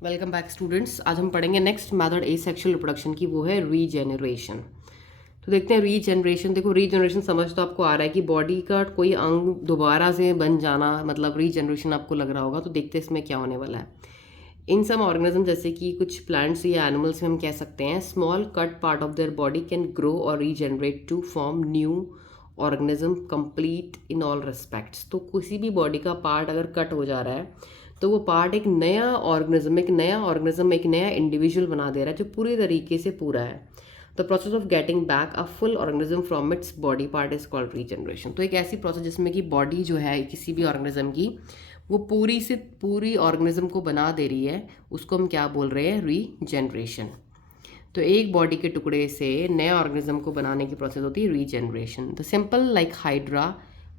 Welcome back students. आज हम पढ़ेंगे नेक्स्ट मेथड एसेक्सुअल रिप्रोडक्शन की, वो है रीजेनरेशन। तो देखते हैं रीजेनरेशन। देखो रीजेनरेशन समझ तो आपको आ रहा है कि बॉडी का कोई अंग दोबारा से बन जाना, मतलब रीजेनरेशन आपको लग रहा होगा। तो देखते हैं इसमें क्या होने वाला है। इन सम ऑर्गेनिज्म जैसे कि कुछ प्लांट्स या एनिमल्स में हम कह सकते हैं small cut part of their body can grow और regenerate to form new organism complete in all respects. तो किसी भी बॉडी का पार्ट अगर कट हो जा रहा है तो वो पार्ट एक नया ऑर्गेनिज्म एक नया इंडिविजुअल बना दे रहा है जो पूरी तरीके से पूरा है। The process of getting back a full organism from its body part is called regeneration. तो एक ऐसी प्रोसेस जिसमें कि बॉडी जो है किसी भी ऑर्गेनिज्म की वो पूरी से पूरी ऑर्गेनिज्म को बना दे रही है, उसको हम क्या बोल रहे हैं? रीजनरेशन। तो एक बॉडी के टुकड़े से नया ऑर्गेनिज्म को बनाने की प्रोसेस होती है regeneration. The simple like hydra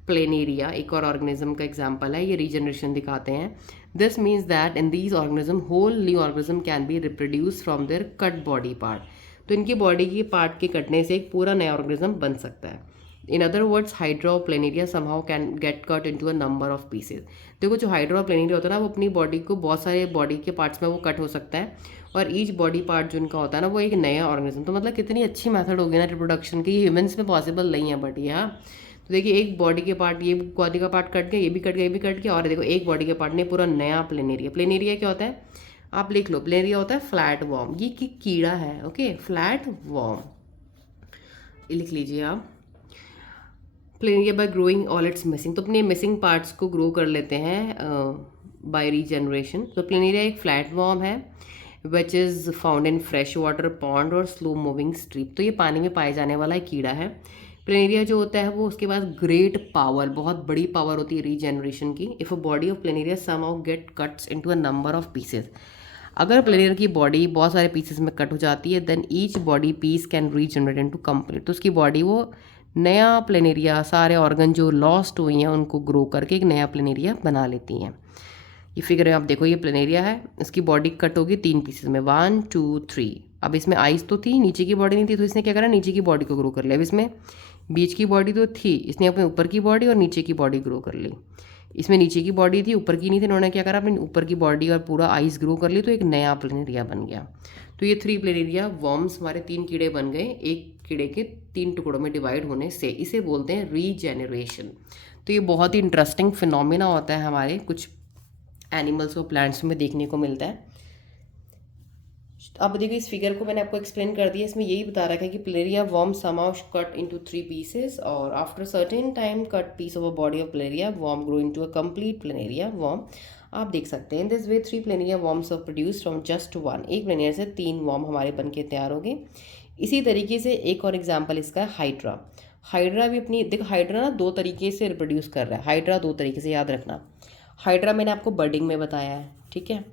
planaria एक और ऑर्गेनिज्म का एग्जाम्पल है, ये रीजनरेशन दिखाते हैं। This means that in these organism whole new organism can be reproduce from their cut body part. तो इनकी बॉडी के पार्ट के कटने से एक पूरा नया ऑर्गेनिज्म बन सकता है। In other words hydra planaria somehow can get cut into a number of pieces. देखो जो हाइड्रा प्लेनेरिया होता है ना, वो अपनी बॉडी को बहुत सारे बॉडी के पार्ट्स में वो कट हो सकता है, और ईच बॉडी पार्ट जो उनका होता है ना वो एक नया ऑर्गेनिज्म। तो मतलब कितनी अच्छी मेथड होगी ना रिप्रोडक्शन की। ये ह्यूमंस में पॉसिबल नहीं है बट ये, तो देखिए एक बॉडी के पार्ट, ये बॉडी का पार्ट कट गया, ये भी कट गया, ये भी कट गया, और देखो एक बॉडी के पार्ट ने पूरा नया प्लेनेरिया। प्लेनेरिया क्या होता है आप लिख लो, प्लेनेरिया होता है फ्लैट वॉर्म। ये कीड़ा है, ओके, फ्लैट वॉर्म लिख लीजिए आप। Planaria bye growing all it's missing, तो अपने मिसिंग पार्ट्स को ग्रो कर लेते हैं बाय रीजनरेशन। तो प्लेनेरिया एक फ्लैट वॉर्म है which is found in fresh water pond और स्लो मूविंग स्ट्रीप। तो ये पानी में पाए जाने वाला एक कीड़ा है। प्लेनेरिया जो होता है वो उसके पास ग्रेट पावर, बहुत बड़ी पावर होती है रीजनरेशन की। If a body of planaria somehow get cuts into a number of pieces, अगर प्लेनेरिया की बॉडी बहुत सारे पीसेस में कट हो जाती है, then each body piece can regenerate into complete. तो उसकी बॉडी वो नया प्लेनेरिया, सारे ऑर्गन जो लॉस्ट हुई हैं उनको ग्रो करके एक नया प्लेनेरिया बना लेती हैं। ये फिगर में आप देखो, ये प्लेनेरिया है, इसकी बॉडी कट होगी 3 पीसेस में, 1 2 3। अब इसमें आइस तो थी, नीचे की बॉडी नहीं थी, तो इसने क्या करा, नीचे की बॉडी को ग्रो कर लिया। अब इसमें बीच की बॉडी तो थी, इसने अपने ऊपर की बॉडी और नीचे की बॉडी ग्रो कर ली। इसमें नीचे की बॉडी थी, ऊपर की नहीं थी, इन्होंने क्या करा, अपनी ऊपर की बॉडी और पूरा आइस ग्रो कर ली, तो एक नया प्लेनेरिया बन गया। तो ये 3 प्लेनेरिया वॉर्म्स हमारे 3 कीड़े बन गए एक कीड़े के 3 टुकड़ों में डिवाइड होने से। इसे बोलते हैं रीजेनरेशन। तो ये बहुत ही इंटरेस्टिंग फिनोमिना होता है, हमारे कुछ एनिमल्स और प्लांट्स में देखने को मिलता है। अब देखिए इस फिगर को मैंने आपको एक्सप्लेन कर दिया, इसमें यही बता रखा है कि प्लेरिया वॉर्म समाउ कट इनटू 3 पीसेस, और after certain time cut piece of a body of planaria worm grow into a complete planaria worm. आप देख सकते हैं this way 3 planaria worms are produce from just 1। एक प्लेनेरिया से 3 warm हमारे बन के तैयार हो गए। इसी तरीके से एक और एग्जाम्पल इसका है हाइड्रा। हाइड्रा भी अपनी, देखो हाइड्रा ना 2 तरीके से रिप्रोड्यूस कर रहा है। हाइड्रा 2 तरीके से, याद रखना। हाइड्रा मैंने आपको बडिंग में बताया है, ठीक है।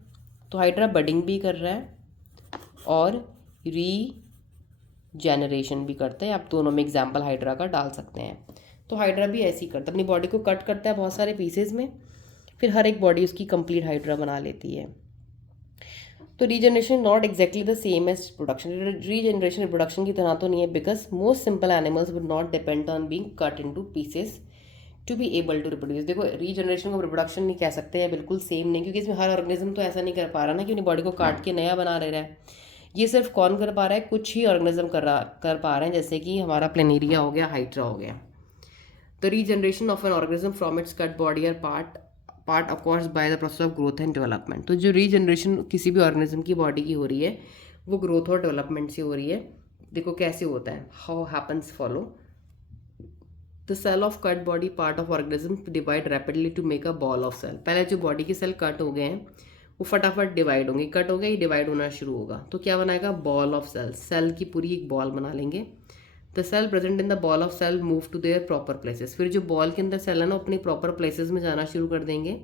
तो हाइड्रा बडिंग भी कर रहा है और रीजेनरेशन भी करता है। आप दोनों में एग्जाम्पल हाइड्रा का डाल सकते हैं। तो हाइड्रा भी ऐसे ही करता है, अपनी बॉडी को कट करता है बहुत सारे पीसेज में, फिर हर एक बॉडी उसकी कंप्लीट हाइड्रा बना लेती है। तो regeneration not exactly the same as production. Regeneration reproduction की तरह तो नहीं है, because most simple animals would not depend on being cut into pieces to be able to reproduce. देखो रीजनरेशन को रिप्रोडक्शन नहीं कह सकते हैं, बिल्कुल सेम नहीं, क्योंकि इसमें हर ऑर्गेनिज्म तो ऐसा नहीं कर पा रहा ना कि अपनी बॉडी को काट के नया बना ले रहा है। ये सिर्फ कौन कर पा रहा है? कुछ ही ऑर्गेनिज्म कर पा रहे हैं, जैसे कि हमारा प्लेनेरिया हो गया, हाइड्रा हो गया। The regeneration of an organism from its cut body और part of course by the process of growth and development. तो जो रीजनरेशन किसी भी ऑर्गेनिज्म की बॉडी की हो रही है वो ग्रोथ और डेवलपमेंट से हो रही है। देखो कैसे होता है, how happens follow. The cell of cut body part of organism divide rapidly to make a ball of cell. पहले जो बॉडी के सेल कट हो गए हैं वो फटाफट डिवाइड होंगे, कट हो गया, ये डिवाइड होना शुरू होगा, तो क्या बनाएगा? Ball of cell. सेल की पूरी एक बॉल बना लेंगे। The cell present in the ball of cell move to their proper places. फिर जो बॉल के अंदर सेल है ना अपनी प्रॉपर प्लेसेस में जाना शुरू कर देंगे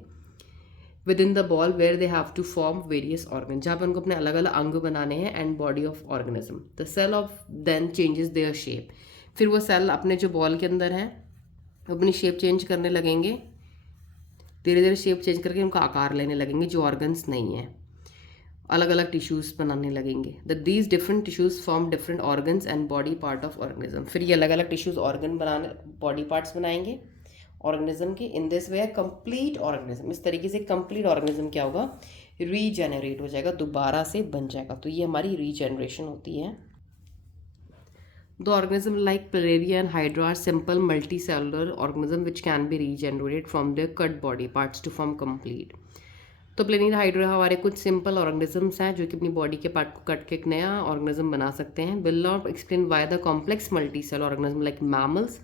within the ball where they have to form various organ, जहाँ पर उनको अपने अलग अलग अंग बनाने हैं, and body of organism. The cell of then changes their shape. फिर वो सेल अपने जो बॉल के अंदर हैं अपनी शेप चेंज करने लगेंगे, धीरे धीरे शेप चेंज करके उनका आकार लेने लगेंगे, जो ऑर्गन्स नहीं है, अलग अलग टिश्यूज़ बनाने लगेंगे। The these different tissues form different organs and body part of organism. फिर ये अलग अलग टिश्यूज़ ऑर्गन बनाने, बॉडी पार्ट्स बनाएंगे ऑर्गेनिज्म के। In this way complete organism, इस तरीके से कंप्लीट ऑर्गेनिज्म क्या होगा? रीजेनरेट हो जाएगा, दोबारा से बन जाएगा। तो ये हमारी रीजेनरेशन होती है। The organism like Planaria and Hydra are simple multicellular organism which can be regenerated from their cut body parts to form complete. तो प्लेनिया हाइड्रा हमारे कुछ सिंपल ऑर्गेनिजम्स हैं जो कि अपनी बॉडी के पार्ट को कट के एक नया ऑर्गेनिज्म बना सकते हैं। Will not explain why the complex multi cell organism like mammals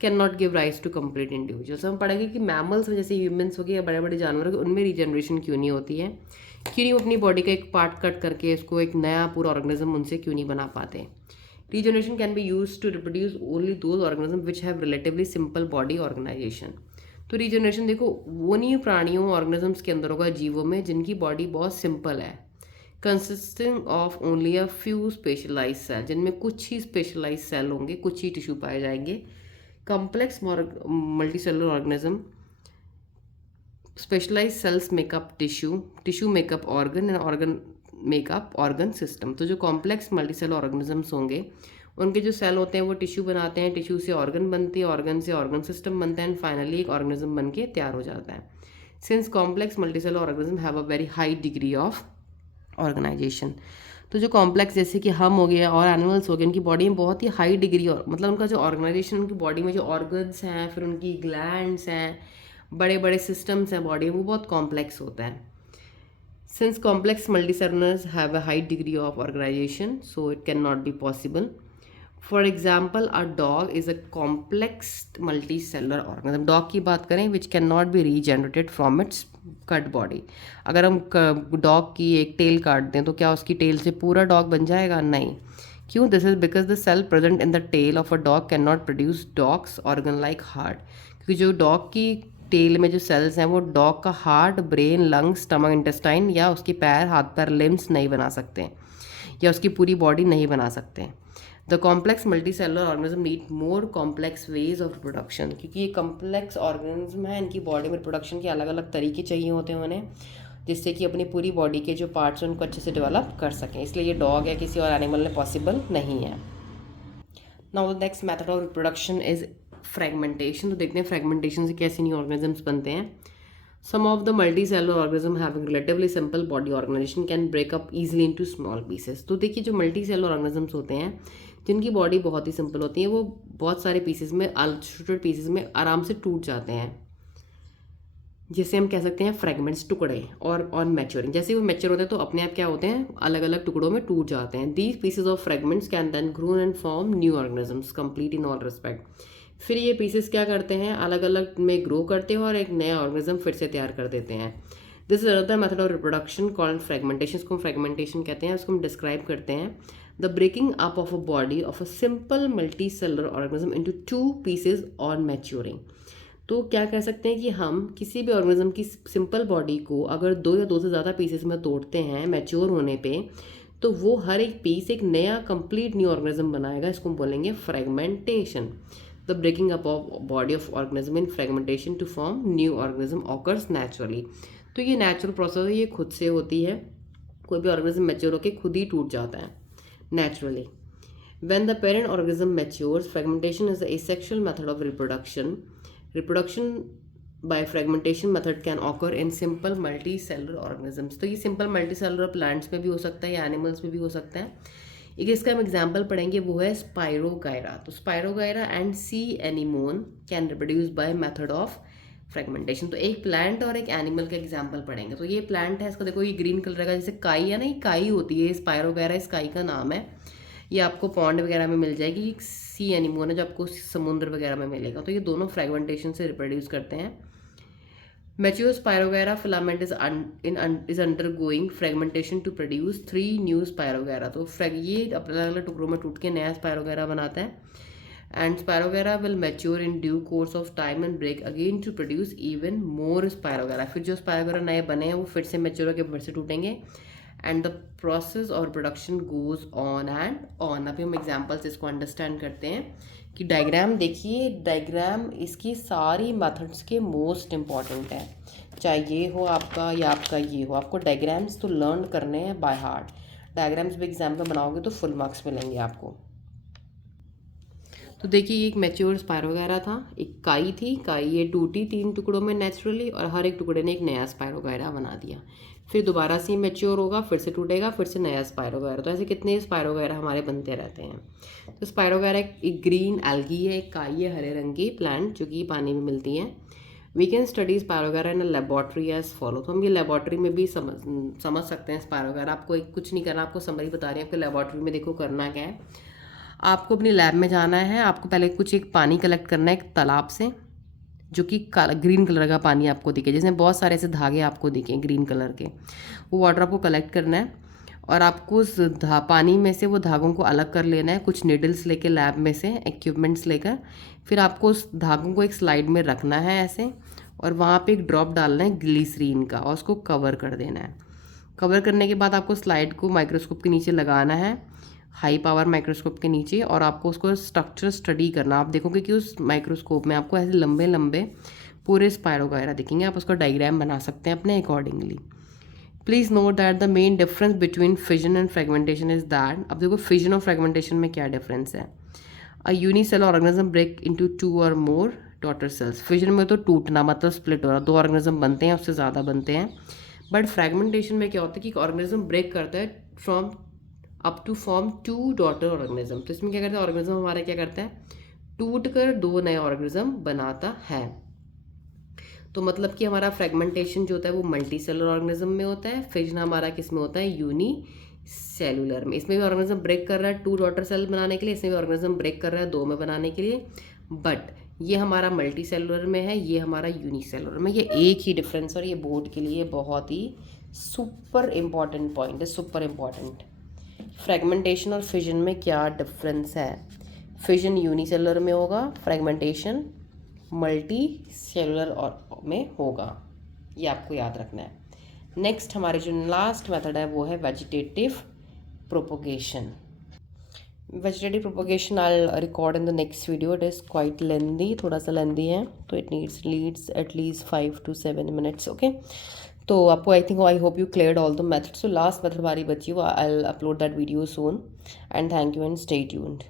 can not give rise to complete individuals. हम पढ़ेंगे कि मैमल्स में जैसे ह्यूमन्स हो गए या बड़े बड़े जानवर हो गए, उनमें रीजनरेशन क्यों नहीं होती है, क्यों नहीं अपनी बॉडी का एक पार्ट कट करके इसको एक नया पूरा ऑर्गेनिज्म उनसे क्यों नहीं बना पाते। Regeneration can be used to reproduce only those organisms which have relatively simple body organization. तो रीजनरेशन देखो वो नहीं प्राणियों ऑर्गेनिजम्स के अंदर होगा, जीवों में, जिनकी बॉडी बहुत सिंपल है, consisting of only a few specialize cell, जिनमें कुछ ही स्पेशलाइज सेल होंगे, कुछ ही टिश्यू पाए जाएंगे। Complex multi cellular organism specialize cells make up tissue make up organ and organ make up organ system. तो जो कॉम्प्लेक्स मल्टीसेलुलर ऑर्गेनिजम्स होंगे उनके जो सेल होते हैं वो टिश्यू बनाते हैं, टिश्यू से ऑर्गन बनती है, ऑर्गन से ऑर्गन सिस्टम बनता है एंड फाइनली एक ऑर्गेनिज्म बन के तैयार हो जाता है। Since complex multicellular organism have a very high degree of organization. तो जो कॉम्प्लेक्स जैसे कि हम हो गया और एनिमल्स हो गए, उनकी बॉडी में बहुत ही हाई डिग्री और मतलब उनका जो ऑर्गेनाइजेशन, उनकी बॉडी में जो ऑर्गन्स हैं, फिर उनकी ग्लैंड्स हैं, बड़े बड़े सिस्टम्स हैं बॉडी में, वो बहुत कॉम्प्लेक्स होता है। Since complex multicellulars have a high degree of organization, so it cannot be possible. For example, a dog is a complex multicellular organism. Dog की बात करें which cannot be regenerated from its cut body. अगर हम dog की एक tell काट दें तो क्या उसकी टेल से पूरा डॉग बन जाएगा? नहीं। क्यों? This is because the cell present in the tail of a dog can not produce dogs organ like heart. क्योंकि जो डॉग की टेल में जो सेल्स हैं वो डॉग का heart, brain, lungs, stomach, intestine या उसके पैर, हाथ पैर, लिम्स नहीं बना सकते या उसकी पूरी बॉडी नहीं बना सकते। The complex multi cellular organism need more complex ways of reproduction. क्योंकि ये कॉम्प्लेक्स ऑर्गेनिज्म है, इनकी बॉडी में रिप्रोडक्शन के अलग अलग तरीके चाहिए होते हैं उन्हें, जिससे कि अपनी पूरी बॉडी के जो पार्ट्स हैं उनको अच्छे से डेवलप कर सकें। इसलिए ये डॉग या किसी और एनिमल में पॉसिबल नहीं है। Now the next method of reproduction is fragmentation. तो देखते हैं फ्रेगमेंटेशन से कैसे न्यू ऑर्गेनिजम्स बनते हैं। Some of the multi cellular organism having relatively simple body organisation can break up easily into small pieces. तो देखिए जो मल्टी सेलुलर ऑर्गेनिजम्स होते हैं जिनकी बॉडी बहुत ही सिंपल होती है, वो बहुत सारे पीसेस में, छोटे पीसेस में आराम से टूट जाते हैं, जिसे हम कह सकते हैं फ्रेगमेंट्स, टुकड़े। और ऑन मैच्योरिंग, जैसे वो मैच्योर होते हैं तो अपने आप क्या होते हैं, अलग अलग टुकड़ों में टूट जाते हैं। These pieces of fragments can then grow and form new organisms complete in all respect. फिर ये पीसेस क्या करते हैं, अलग अलग में ग्रो करते हैं और एक नया ऑर्गेनिज्म फिर से तैयार कर देते हैं। This is another method of reproduction called fragmentation. इसको फ्रेगमेंटेशन कहते हैं, उसको हम डिस्क्राइब करते हैं the breaking up of a body of a simple multi cellular organism into 2 pieces on maturing. तो क्या कह सकते हैं कि हम किसी भी ऑर्गेनिज्म की सिंपल बॉडी को अगर 2 या 2 से ज़्यादा पीसेस में तोड़ते हैं मैच्योर होने पे, तो वो हर एक पीस एक नया कंप्लीट न्यू ऑर्गेनिज्म बनाएगा। इसको हम बोलेंगे fragmentation. The breaking up of body of organism in fragmentation to form new organism occurs naturally. तो ये नेचुरल प्रोसेस है, ये खुद से होती है। कोई भी ऑर्गेनिज्म मैच्योर होकर खुद ही टूट जाता है naturally. When the parent organism matures, fragmentation is the asexual method of reproduction. Reproduction by fragmentation method can occur in simple multicellular organisms. तो ये simple multicellular plants में भी हो सकता है या animals में भी हो सकता है। एक इसका हम एग्जाम्पल पढ़ेंगे, वो है स्पायरोगायरा। तो spirogyra and C anemone can reproduce by method of fragmentation. तो एक प्लांट और एक एनिमल का एग्जाम्पल पढ़ेंगे। तो ये प्लांट है, इसका देखो ये ग्रीन कलर का, जैसे काई है ना, ये काई होती है, स्पायरोगायरा इस काई का नाम है। ये आपको पॉन्ड वगैरह में मिल जाएगी। एक सी एनिमोन है जो आपको समुद्र वगैरह में मिलेगा। तो ये दोनों फ्रेगमेंटेशन से रिप्रोड्यूस करते हैं। Mature spirogyra filament is undergoing fragmentation to produce 3 new spirogyra. तो ये अलग अलग टुकड़ों में टूट के नया स्पायरोगायरा बनाता है। And Spirogyra will mature in due course of time and break again to produce even more Spirogyra. फिर जो Spirogyra नए बने हैं वो फिर से mature होकर फिर से टूटेंगे and the process और production goes on and on. अभी हम examples इसको understand करते हैं कि डायग्राम देखिए, डायग्राम इसकी सारी मेथड्स के मोस्ट इम्पॉर्टेंट है, चाहे ये हो आपका या आपका ये हो। आपको डायग्राम्स तो लर्न करने हैं बाय हार्ट। डायग्राम्स भी एग्जाम में बनाओगे तो फुल मार्क्स मिलेंगे आपको। तो देखिए ये एक मैच्योर स्पायरोगायरा था, एक काई थी, काई ये टूटी 3 टुकड़ों में नेचुरली और हर एक टुकड़े ने एक नया स्पायरोगायरा बना दिया। फिर दोबारा से मैच्योर होगा, फिर से टूटेगा, फिर से नया स्पायरोगायरा। तो ऐसे कितने स्पायरोगायरा हमारे बनते रहते हैं। तो स्पायरोगायरा एक ग्रीन एल्गी है, एक काई है हरे रंग की प्लांट जो कि पानी में मिलती हैं। We can study spirogyra in a laboratory as follow. तो हम ये लेबॉर्ट्री में भी समझ सकते हैं स्पायरोगायरा। आपको एक कुछ नहीं करना, आपको समरी बता रही है आपको लेबॉर्ट्री में देखो करना क्या है। आपको अपनी लैब में जाना है, आपको पहले कुछ एक पानी कलेक्ट करना है एक तालाब से, जो कि ग्रीन कलर का पानी आपको दिखे, जिसमें बहुत सारे ऐसे धागे आपको दिखें ग्रीन कलर के। वो वाटर आपको कलेक्ट करना है और आपको उस पानी में से वो धागों को अलग कर लेना है, कुछ नीडल्स लेके लैब में से इक्विपमेंट्स लेकर। फिर आपको उस धागों को एक स्लाइड में रखना है ऐसे, और वहाँ पे एक ड्रॉप डालना है ग्लिसरीन का और उसको कवर कर देना है। कवर करने के बाद आपको स्लाइड को माइक्रोस्कोप के नीचे लगाना है, हाई पावर माइक्रोस्कोप के नीचे, और आपको उसको स्ट्रक्चर स्टडी करना। आप देखोगे कि उस माइक्रोस्कोप में आपको ऐसे लंबे लंबे पूरे स्पायरोगायरा दिखेंगे। आप उसका डायग्राम बना सकते हैं अपने accordingly. Please note that the main difference between fission and fragmentation is that, अब देखो फिजन और फ्रेगमेंटेशन में क्या डिफरेंस है। अ यूनिसेलुलर ऑर्गेनिज्म ब्रेक इनटू 2 और मोर डॉटर सेल्स। फिजन में तो टूटना मतलब स्प्लिट हो रहा, 2 ऑर्गेनिज्म बनते हैं, उससे ज़्यादा बनते हैं। बट फ्रेगमेंटेशन में क्या होता है कि ऑर्गेनिज्म ब्रेक करता है from up to form 2 daughter organism. तो इसमें क्या करता है, ऑर्गेनिज्म हमारा क्या करता है, टूट कर 2 नए ऑर्गेनिज्म बनाता है। तो मतलब कि हमारा फ्रेगमेंटेशन जो होता है वो मल्टी सेलुलर ऑर्गेनिज्म में होता है, फिजन हमारा किस में होता है, यूनी सेलुलर में। इसमें भी ऑर्गेनिज्म ब्रेक कर रहा है 2 डॉटर सेल बनाने के लिए, इसमें भी ऑर्गेनिज्म ब्रेक कर रहा है 2 में बनाने के लिए। बट ये हमारा मल्टी सेलुलर में है, ये हमारा यूनी सेलुलर में। ये एक ही डिफरेंस, और ये बोर्ड के लिए बहुत ही सुपर इम्पॉर्टेंट पॉइंट है, सुपर इम्पॉर्टेंट। फ्रेगमेंटेशन और फिजन में क्या डिफरेंस है। फिजन यूनिसेलुलर में होगा, फ्रेगमेंटेशन मल्टी सेलुलर में होगा, ये आपको याद रखना है। नेक्स्ट हमारे जो लास्ट मेथड है वो है vegetative propagation. Vegetative propagation I record in the next video, it is quite lengthy, थोड़ा सा लेंदी है, तो it needs at least 5 to 7 minutes। Okay, तो आपको I hope you cleared all the method. So last method हमारी बची, वो I will upload that video soon, and thank you and stay tuned.